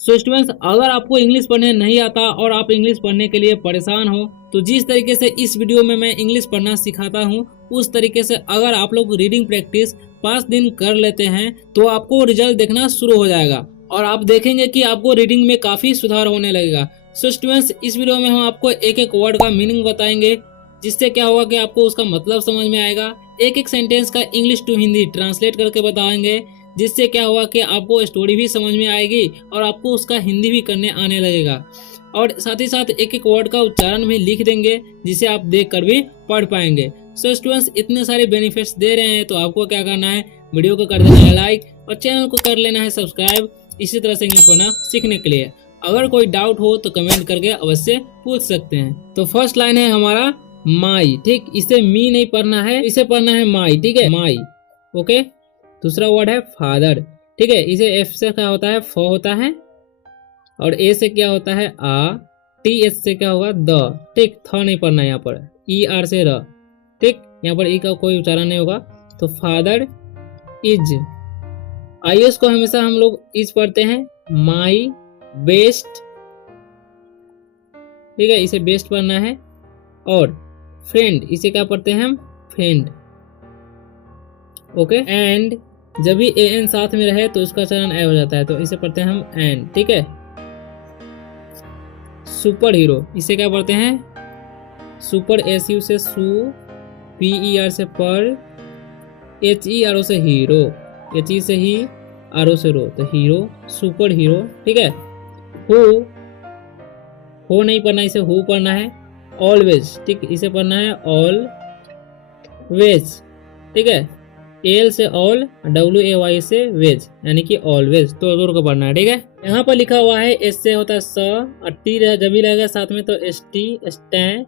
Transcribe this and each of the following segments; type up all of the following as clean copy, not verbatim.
So students, अगर आपको English पढ़ने नहीं आता और आप इंग्लिश पढ़ने के लिए परेशान हो, तो जिस तरीके से इस वीडियो में मैं इंग्लिश पढ़ना सिखाता हूँ, उस तरीके से अगर आप लोग रीडिंग प्रैक्टिस 5 दिन कर लेते हैं तो आपको रिजल्ट देखना शुरू हो जाएगा और आप देखेंगे कि आपको रीडिंग में काफी सुधार होने लगेगा। सो स्टूडेंट्स, इस वीडियो में हम आपको एक एक वर्ड का मीनिंग बताएंगे, जिससे क्या होगा कि आपको उसका मतलब समझ में आएगा। एक एक सेंटेंस का इंग्लिश टू हिंदी ट्रांसलेट करके बताएंगे, जिससे क्या होगा कि आपको स्टोरी भी समझ में आएगी और आपको उसका हिंदी भी करने आने लगेगा। और साथ ही साथ एक एक वर्ड का उच्चारण भी लिख देंगे, जिसे आप देख कर भी पढ़ पाएंगे। सो स्टूडेंट्स, इतने सारे बेनिफिट्स दे रहे हैं तो आपको क्या करना है, वीडियो को कर देना है लाइक और चैनल को कर लेना है सब्सक्राइब, इसी तरह से इंग्लिश पढ़ना सीखने के लिए। अगर कोई डाउट हो तो कमेंट करके अवश्य पूछ सकते हैं। तो फर्स्ट लाइन है हमारा माई, ठीक, इसे मी नहीं पढ़ना है, इसे पढ़ना है माई, ठीक है, माई, ओके। दूसरा वर्ड है फादर, ठीक है, इसे एफ से क्या होता है, फ होता है, और ए से क्या होता है, आ, टी एस से क्या होगा, द, ठीक, थ नहीं पढ़ना है यहाँ पर, ई आर से र, ठीक, यहाँ पर ई का कोई उच्चारण नहीं होगा। तो फादर इज, आईएस को हमेशा हम लोग इज पढ़ते हैं, माई बेस्ट, ठीक है, इसे बेस्ट पढ़ना है। और फ्रेंड, इसे क्या पढ़ते हैं हम, फ्रेंड, ओके। एंड जब भी ए एन साथ में रहे तो उसका चलन ए हो जाता है, तो इसे पढ़ते हैं हम एंड, ठीक है। सुपर हीरो, इसे क्या पढ़ते हैं, सुपर, एस यू से सू, पी ई आर से पर, एच ई आर ओ से हीरो, एच ई से ही, आर ओ से रो, तो हीरो, सुपर हीरो, ठीक है। हो नहीं पढ़ना, इसे हु पढ़ना है। ऑलवेज, ठीक, इसे पढ़ना है ऑल वेज, ठीक है, एल से ऑल, डब्ल्यू ए वाई से वेज, यानी कि ऑलवेज, तो जोड़ को पढ़ना है, ठीक है। यहाँ पर लिखा हुआ है एस से होता है स, और टी जब भी लगेगा साथ में तो S T, stand,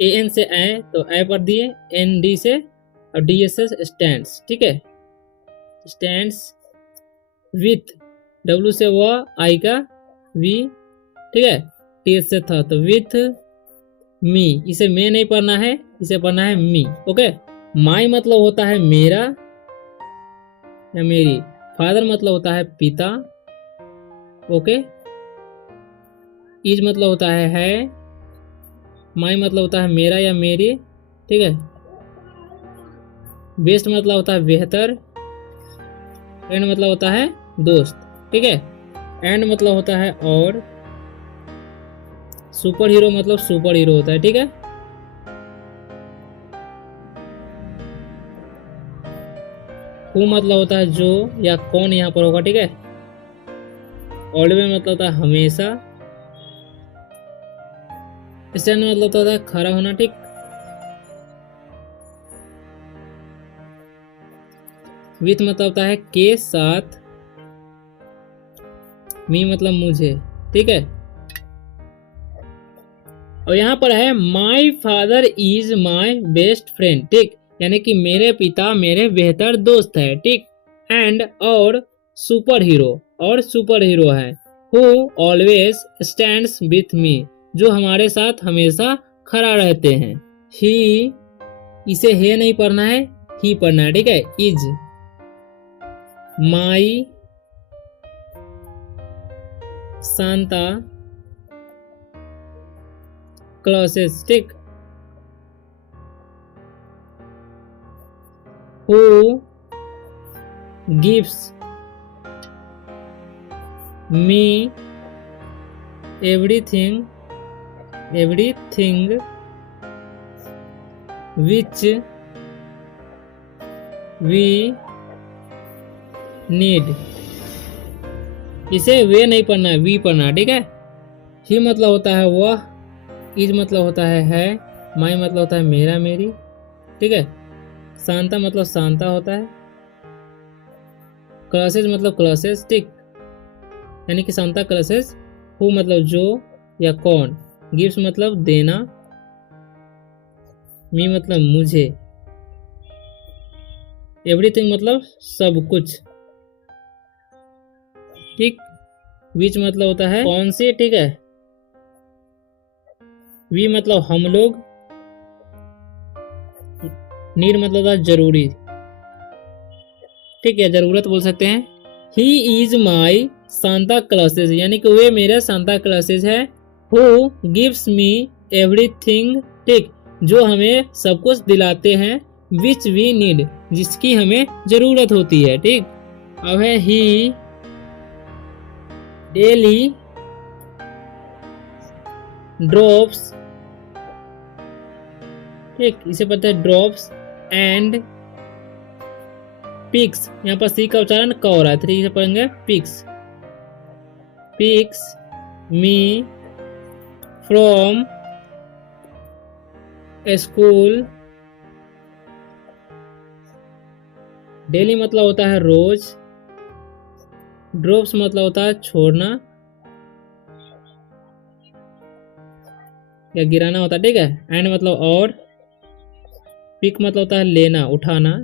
A N से ए तो ए पढ़ दिए, एन डी से और डी एस से स्टैंड्स, ठीक है, स्टैंड्स। विथ, डब्ल्यू से वो, आई का वी, ठीक है, टी एस से था तो विथ मी, इसे मैं नहीं पढ़ना है, इसे पढ़ना है मी, ओके। माई मतलब होता है मेरा या मेरी, फादर मतलब होता है पिता, ओके। इज मतलब होता है, माई मतलब होता है मेरा या मेरी, ठीक है। बेस्ट मतलब होता है बेहतर, फ्रेंड मतलब होता है दोस्त, ठीक है। एंड मतलब होता है और, सुपर हीरो मतलब सुपर हीरो होता है, ठीक है। हु मतलब होता है जो या कौन यहाँ पर होगा, ठीक है। ऑलवेज मतलब होता है हमेशा। स्टैंड मतलब होता है खड़ा होना, ठीक। विथ मतलब होता है के साथ। मी मतलब मुझे, ठीक है। और यहाँ पर है my father is my best friend, ठीक, यानी कि मेरे पिता मेरे बेहतर दोस्त है, ठीक। एंड और सुपर हीरो, और सुपर हीरो है, who always stands with me, जो हमारे साथ हमेशा खड़ा रहते हैं। ही, इसे हे नहीं पढ़ना है, ही पढ़ना है, ठीक है। इज माई शांता क्लासेस, ठीक। Who gives me everything which we need, इसे वे नहीं पढ़ना है, वी पढ़ना है, ठीक है। ही मतलब होता है वह, इज मतलब होता है, माई मतलब होता है मेरा मेरी, ठीक है। शांता मतलब शांता होता है। क्लासेस मतलब क्लासेस, ठीक, यानी कि शांता क्लासेस। हु मतलब जो या कौन। गिफ्ट मतलब देना। मी मतलब मुझे। एवरीथिंग मतलब सब कुछ, ठीक। विच मतलब होता है कौन से, ठीक है। वी मतलब हम लोग। नीड मतलब होता है जरूरी, ठीक है, जरूरत बोल सकते हैं। He is my Santa clauses, यानी कि वे मेरे सांता क्लॉसेस है। हु गिव्स मी एवरीथिंग, ठीक, जो हमें सब कुछ दिलाते हैं। विच वी नीड, जिसकी हमें जरूरत होती है, ठीक। अब है ही डेली ड्रॉप्स, ठीक, इसे पता है ड्रॉप्स एंड पिक्स, यहाँ पर सी का उच्चारण क हो रहा है, 3 से पढ़ेंगे picks, picks me from school. Daily मतलब होता है रोज, ड्रॉप्स मतलब होता है छोड़ना या गिराना होता है, ठीक है। एंड मतलब और, पिक मतलब होता है लेना, उठाना।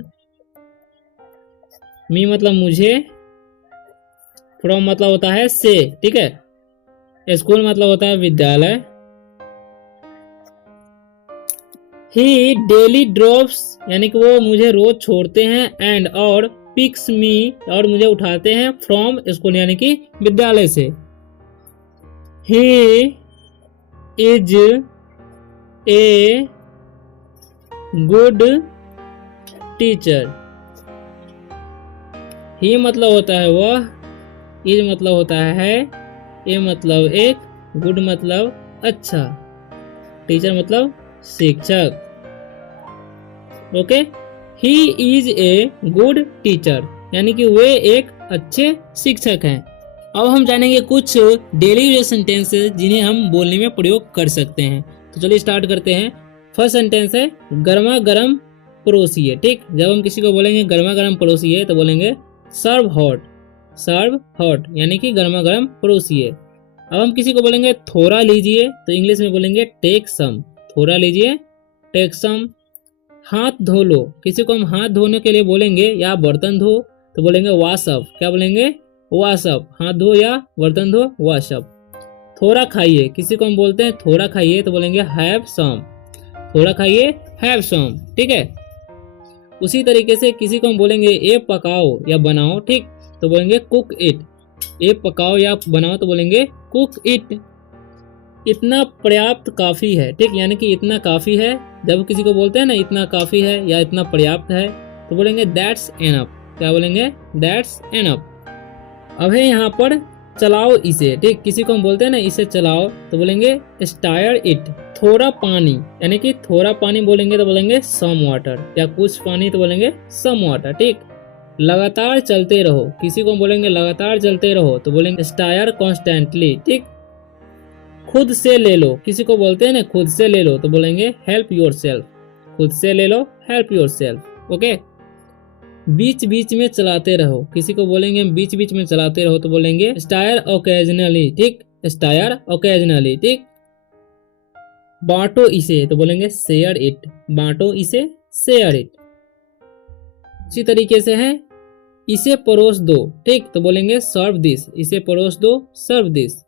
मी मतलब मुझे, फ्रॉम मतलब होता है से, ठीक है। स्कूल मतलब होता है विद्यालय। ही डेली ड्रॉप्स, यानी कि वो मुझे रोज छोड़ते हैं। एंड और पिक्स मी, और मुझे उठाते हैं फ्रॉम स्कूल, यानी कि विद्यालय से। He is a good teacher. He मतलब होता है वह, इज मतलब होता है, ए मतलब एक, गुड मतलब अच्छा, टीचर मतलब शिक्षक। Okay, he is a good teacher, यानी कि वे एक अच्छे शिक्षक हैं। अब हम जानेंगे कुछ डेली यूज सेंटेंसेस जिन्हें हम बोलने में प्रयोग कर सकते हैं। तो चलिए स्टार्ट करते हैं। फर्स्ट सेंटेंस है गर्मा गर्म परोसिए, ठीक। जब हम किसी को बोलेंगे गर्मा गर्म परोसिए तो बोलेंगे सर्व हॉट, सर्व हॉट, यानी कि गर्मा गर्म परोसिए। अब हम किसी को बोलेंगे थोड़ा लीजिए तो इंग्लिश में बोलेंगे टेक सम, थोड़ा लीजिए, टेक सम। हाथ धो लो, किसी को हम हाथ धोने के लिए बोलेंगे या बर्तन धो तो बोलेंगे वॉश अप, क्या बोलेंगे वॉश अप, हाथ धो या बर्तन धो, वॉश अप। थोड़ा खाइए, किसी को हम बोलते हैं थोड़ा खाइए तो बोलेंगे हैव सम, थोड़ा खाइए हैव सम, ठीक है। उसी तरीके से किसी को हम बोलेंगे ये पकाओ या बनाओ, ठीक, तो बोलेंगे कुक इट, ये पकाओ या बनाओ तो बोलेंगे कुक इट। इतना पर्याप्त काफी है, ठीक, यानी कि इतना काफी है। जब किसी को बोलते हैं ना इतना काफी है या इतना पर्याप्त है तो बोलेंगे दैट्स एनफ, क्या बोलेंगे दैट्स एनफ। अब है यहाँ पर चलाओ इसे, ठीक, किसी को हम बोलते हैं ना इसे चलाओ तो बोलेंगे स्टायर इट। थोड़ा पानी, यानी कि थोड़ा पानी बोलेंगे तो बोलेंगे सम वाटर, या कुछ पानी तो बोलेंगे सम वाटर, ठीक। लगातार चलते रहो, किसी को बोलेंगे लगातार चलते रहो तो बोलेंगे स्टायर कॉन्स्टेंटली, ठीक। खुद से ले लो, किसी को बोलते हैं ना खुद से ले लो तो बोलेंगे हेल्प योरसेल्फ, खुद से ले लो हेल्प योरसेल्फ। ओके, बीच बीच में चलाते रहो, किसी को बोलेंगे बीच बीच में चलाते रहो तो बोलेंगे स्टायर ओकेजनली, ठीक, स्टायर ओकेजनली, ठीक। बांटो इसे तो बोलेंगे शेयर इट, बांटो इसे शेयर इट। इसी तरीके से है इसे परोस दो, ठीक, तो बोलेंगे सर्व दिस, इसे परोस दो सर्व दिस।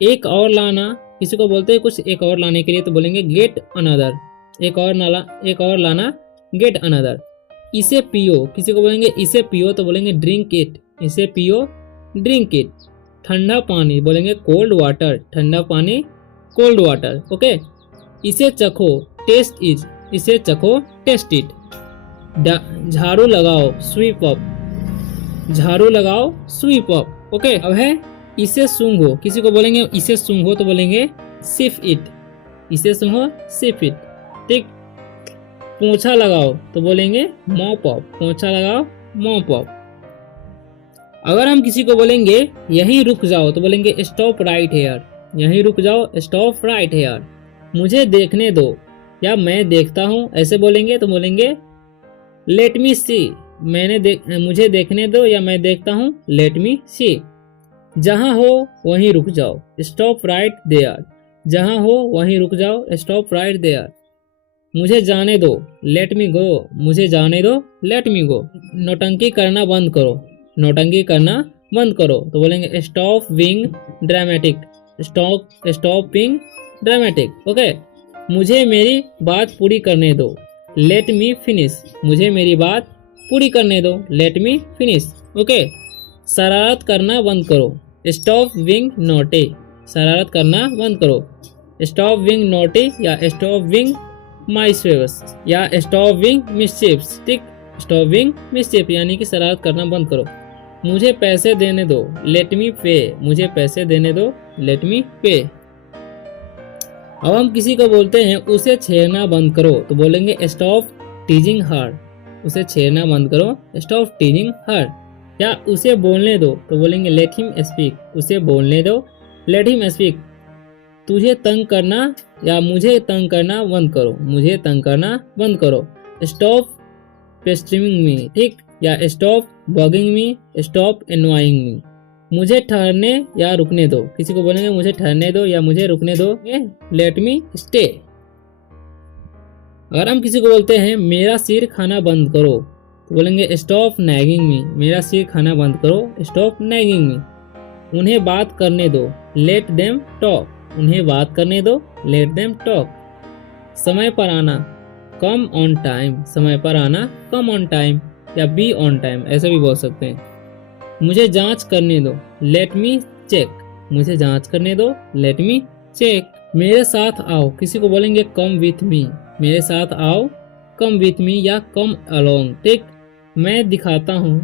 एक और लाना, किसी को बोलते हैं कुछ एक और लाने के लिए तो बोलेंगे गेट अनदर, एक और लाना गेट अनदर। इसे पियो, किसी को बोलेंगे इसे पियो तो बोलेंगे ड्रिंक इट, इसे पियो ड्रिंक इट। ठंडा पानी बोलेंगे कोल्ड वाटर, ठंडा पानी कोल्ड वाटर। ओके, इसे चखो टेस्ट इट, इसे चखो टेस्ट इट। झाड़ू लगाओ स्वीप अप, झाड़ू लगाओ स्वीप अप। ओके, अब है इसे सूंघो, किसी को बोलेंगे इसे सूंघो तो बोलेंगे सिफ इट, इसे सूंघो सिफ इट, ठीक। पोंछा लगाओ तो बोलेंगे मॉप अप, पोंछा लगाओ मॉप अप। अगर हम किसी को बोलेंगे यहीं रुक जाओ तो बोलेंगे स्टॉप राइट हेयर, यहीं रुक जाओ स्टॉप राइट हेयर। मुझे देखने दो या मैं देखता हूँ ऐसे बोलेंगे तो बोलेंगे लेट मी सी, मुझे देखने दो या मैं देखता हूँ लेट मी सी। जहाँ हो वहीं रुक जाओ स्टॉप राइट देयर, जहाँ हो वहीं रुक जाओ स्टॉप राइट देयर। मुझे जाने दो लेट मी गो, मुझे जाने दो लेट मी गो। नौटंकी करना बंद करो, नौटंकी करना बंद करो तो बोलेंगे stop being dramatic, stop being dramatic. Okay, मुझे मेरी बात पूरी करने दो लेट मी फिनिश, मुझे मेरी बात पूरी करने दो लेट मी फिनिश। ओके, शरारत करना बंद करो स्टॉप बीइंग नॉटी, शरारत करना बंद करो। स्टॉप बीइंग नॉटी या स्टॉप बीइंग माइस्वेवस या स्टॉप बीइंग मिस्चिफ्स, ठीक। स्टॉप बीइंग मिस्चिफ यानी कि शरारत करना बंद करो। मुझे पैसे देने दो, लेट मी पे, मुझे पैसे देने दो, लेट मी पे। अब हम किसी को बोलते हैं उसे छेड़ना बंद करो, तो बोलेंगे स्टॉप टीजिंग हर, उसे छेड़ना बंद करो, स्टॉप टीजिंग हर। या उसे बोलने दो, तो बोलेंगे लेट हिम स्पीक, उसे बोलने दो, लेट हिम स्पीक। तुझे तंग करना या मुझे तंग करना बंद करो, मुझे तंग करना बंद करो, स्टॉप पेस्टरिंग मी, ठीक। या स्टॉप बगिंग मी, स्टॉप एनवाइंग मी। मुझे ठहरने या रुकने दो, किसी को बोलेंगे मुझे ठहरने दो या मुझे रुकने दो, लेट मी स्टे। अगर हम किसी को बोलते हैं मेरा सिर खाना बंद करो, तो बोलेंगे स्टॉप नैगिंग मी, मेरा सिर खाना बंद करो, स्टॉप नैगिंग मी। उन्हें बात करने दो, लेट देम टॉक, उन्हें बात करने दो, लेट देम टॉक। समय पर आना, कम ऑन टाइम, समय पर आना, कम ऑन टाइम। या बी ऑन टाइम, ऐसे भी बोल सकते हैं। मुझे जांच करने दो, लेट मी चेक, मुझे जांच करने दो, लेट मी चेक। मेरे साथ आओ, किसी को बोलेंगे कम विथ मी, मेरे साथ आओ, कम विथ मी या कम अलोंग, ठीक। मैं दिखाता हूँ,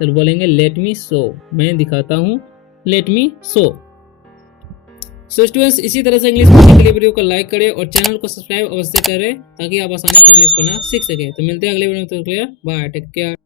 तो बोलेंगे लेट मी शो, मैं दिखाता हूँ, let me show. So students, इसी तरह से इंग्लिश पढ़ने के लिए वीडियो को लाइक करें और चैनल को सब्सक्राइब अवश्य करें ताकि आप आसानी से इंग्लिश पढ़ना सीख सके। तो मिलते हैं अगले वीडियो में, तो बाय, टेक केयर।